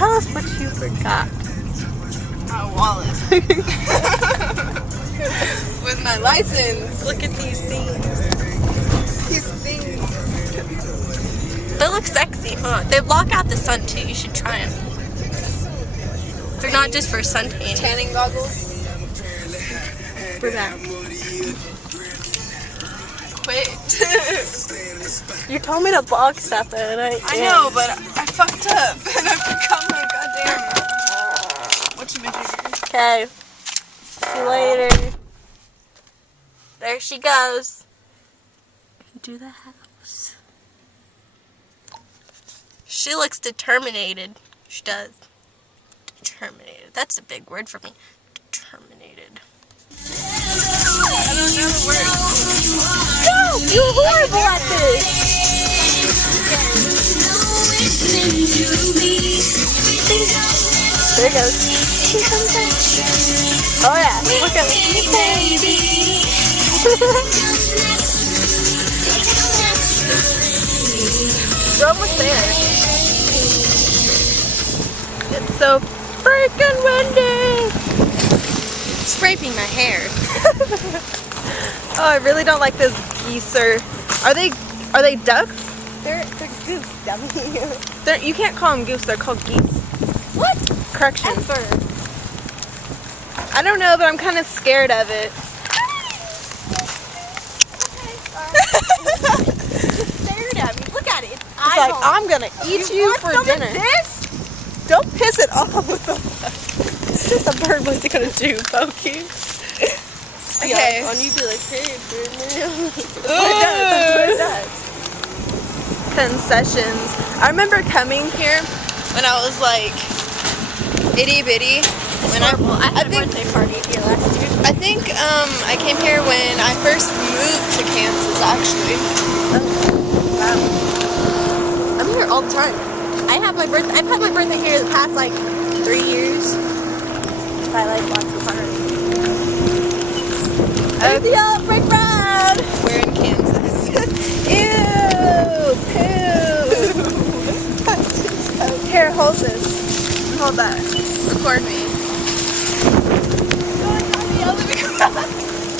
Tell us what you forgot. My wallet. With my license. Look at these things. These things. They look sexy, huh? They block out the sun too. You should try them. They're not just for sun tanning. Tanning goggles. We're back. Quit. You told me to block stuff and I know, but I fucked up and I forgot my goddamn whatchamajigger. Okay. See you later. There she goes. Do the house. She looks determined. She does. Determined. That's a big word for me. Determined. I don't know the words. No! You're horrible at this! There it goes. Oh yeah, look at me, baby. We're almost there. It's so freaking windy. It's scraping my hair. Oh, I really don't like those geese. Are they ducks? They're goose, dummy. You can't call them goose. They're called geese. What? Correction. Ever. I don't know, but I'm kind of scared of it. Stared at me. Look at it. It's like, I'm gonna eat you for dinner. This? Don't piss it off. It's just a bird. What's it gonna do, Pokey? Okay. On you be like, hey, bird. That's what it does. Concessions. I remember coming here when I was like itty bitty. When I had a birthday party here last year. I think I came here when I first moved to Kansas, actually. Wow. I'm here all the time. I've had my birthday here the past like 3 years. I like lots of fun. There's the yellow brick road. We're in Kansas. Ew, poo. Here, hold this. Hold that. Record me.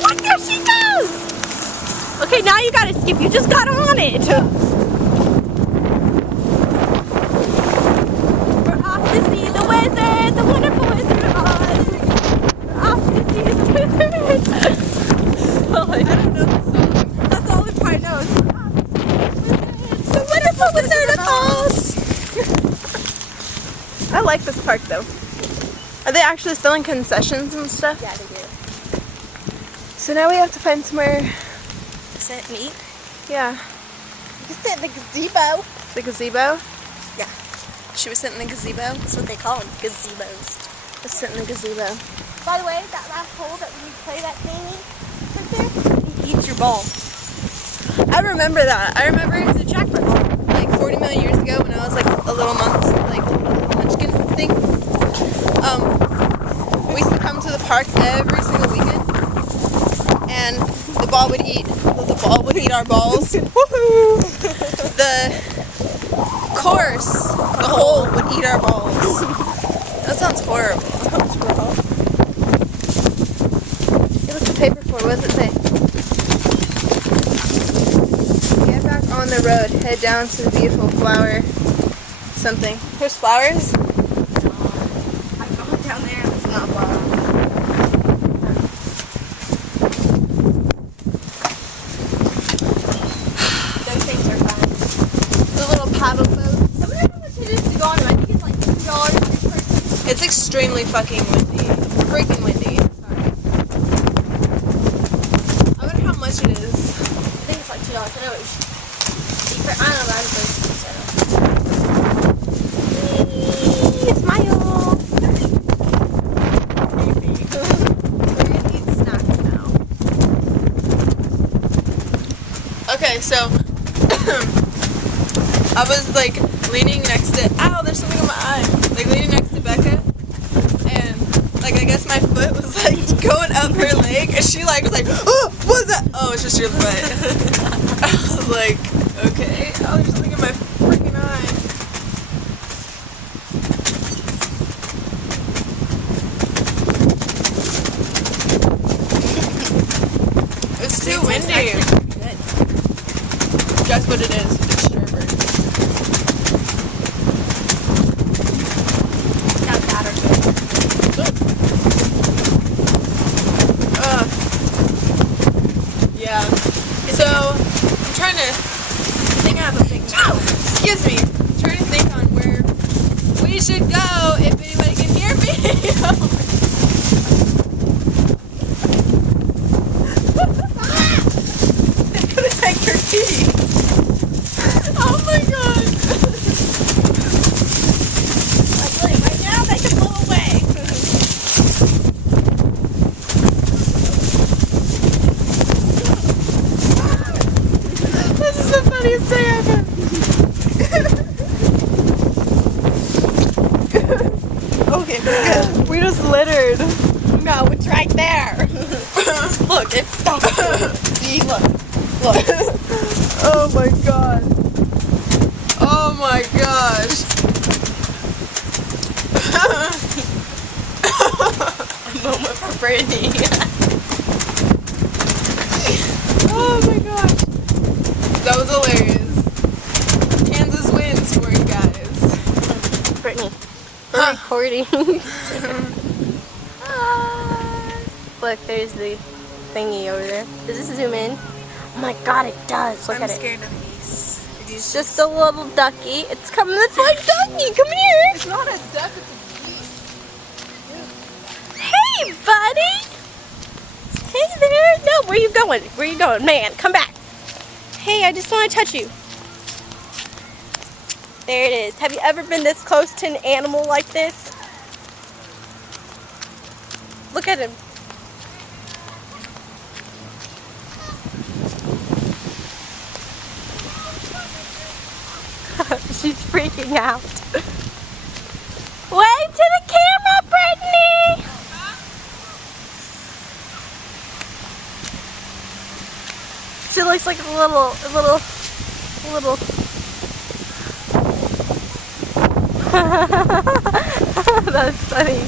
Look, there she goes. Okay, now you gotta skip. You just got on it. We're off to see the wizard, the wonderful Wizard of Oz. We're off to see the wizard. Oh, I don't know the song. That's all I probably know. The wonderful Wizard of Oz. I like this park though. Are they actually selling concessions and stuff? Yeah, they do. So now we have to find somewhere. Is that neat? Yeah. You sit in the gazebo. The gazebo? Yeah. Should we sit in the gazebo? That's what they call them, gazebos. Let's sit in the gazebo. By the way, that last hole that when you play that thingy right there, it eats your ball. I remember that. I remember It's a jackpot ball. like 40 million years ago when I was like a little munchkin thing. We used to come to the park every single weekend, and the ball would eat our balls. Woohoo! The hole would eat our balls. That sounds horrible. That sounds wrong. Hey, what's the paper for? What does it say? Get back on the road. Head down to the beautiful flower something. There's flowers? I go down there and it's not flowers. Those things are fun. The little paddle boats. I wonder how much it is to go on them. I think it's like $2 per person. It's extremely fucking windy. Freaking windy. Sorry. I wonder how much it is. I think it's like $2. I know it's cheaper. I don't know, but I'm supposed to say that. Smile! We're gonna eat snacks now. Okay, so I was like leaning next to there's something on my eye. Like leaning next to Becca, and like I guess my foot was like going up her leg, and she like was like, oh, what's that? Oh, it's just your foot. I was like, okay. Oh, there's something in my freaking eye. what it is. It's sherbet. Got batter good. Yeah. So, I'm trying to think I have a big excuse me. I'm trying to think on where we should go if anybody can hear me. They're gonna take your keys. Oh my god. I tell you right now, they can blow away. This is the funniest thing ever. Okay, we're good. We just littered. No, it's right there. Look, it's stuck. See, look. Look. Oh my god. Oh my gosh. A moment for Brittany. Oh my gosh. That was hilarious. Kansas wins for you guys. Brittany, we're recording. Look, there's the thingy over there. Does this zoom in? Oh my god, it does. Look I'm at it. scared of these. It's just a little ducky. It's coming this way, ducky. Come here. It's not a duck, it's a geese. Hey, buddy. Hey there. No, where you going? Where you going? Man, come back. Hey, I just want to touch you. There it is. Have you ever been this close to an animal like this? Look at him. She's freaking out. Wave to the camera, Brittany! She looks like a little. That's funny.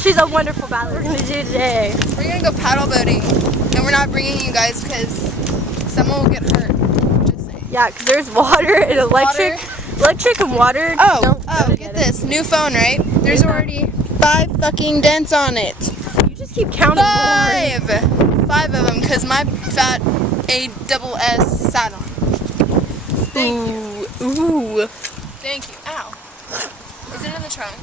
She's a wonderful battle. We're gonna do today. We're gonna go paddle boating, and we're not bringing you guys because someone will get hurt. Just saying. Yeah, because there's water and electric. Electric and water. don't go get together. this. New phone, right? There's already 5 fucking dents on it. You just keep counting. 5 of them, because my fat ASS sat on. Thank you. Ooh. Thank you. Ow. Is it in the trunk?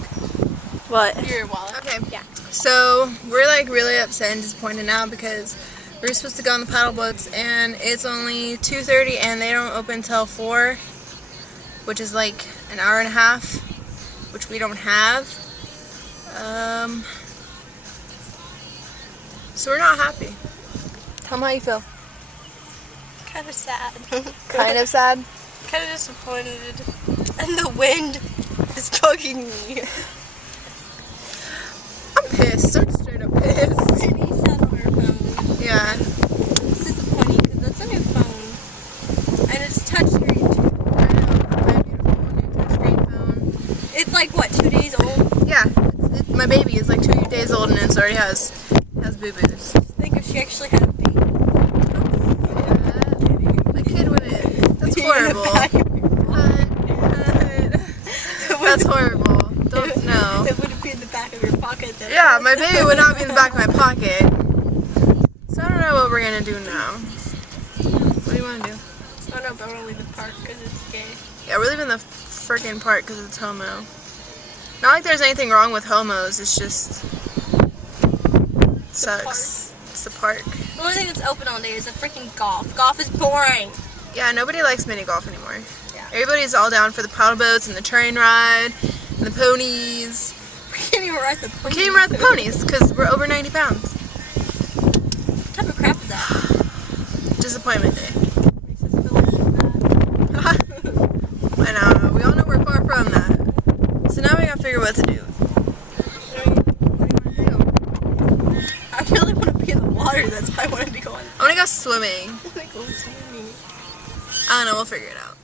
What? Your wallet. Okay. Yeah. So we're like really upset and disappointed now because we were supposed to go on the paddle boats and it's only 2:30 and they don't open till 4, which is like an hour and a half, which we don't have. So we're not happy. Tell them how you feel. Kind of sad. Kind of sad. Kind of disappointed. And the wind is bugging me. I'm pissed. I'm straight up pissed. Brittany said on her phone. Yeah. It's disappointing because that's a new phone. And it's touchscreen too. I know. My beautiful new touchscreen phone. It's like, what, 2 days old? Yeah. My baby is like 2 days old and it already has boo-boos. Think if she actually had a baby. My kid wouldn't. That's horrible. That's horrible. Don't know. It wouldn't be in the back of your pocket then. Yeah, my baby would not be in the back of my pocket. So I don't know what we're gonna do now. What do you want to do? Oh no, but we're gonna leave the park because it's gay. Yeah, we're leaving the freaking park because it's homo. Not like there's anything wrong with homos. It's just sucks. It's the park. The only thing that's open all day is a freaking golf. Golf is boring. Yeah, nobody likes mini golf anymore. Yeah. Everybody's all down for the paddle boats and the train ride and the ponies. We can't even ride the ponies. We can't even ride the ponies because we're over 90 pounds. What type of crap is that? Disappointment day. Makes us feel like that. I know. We all know we're far from that. So now we gotta figure what to do. I really want to be in the water. That's why I want to be going. I wanna go swimming. I want to go swimming. I don't know. We'll figure it out.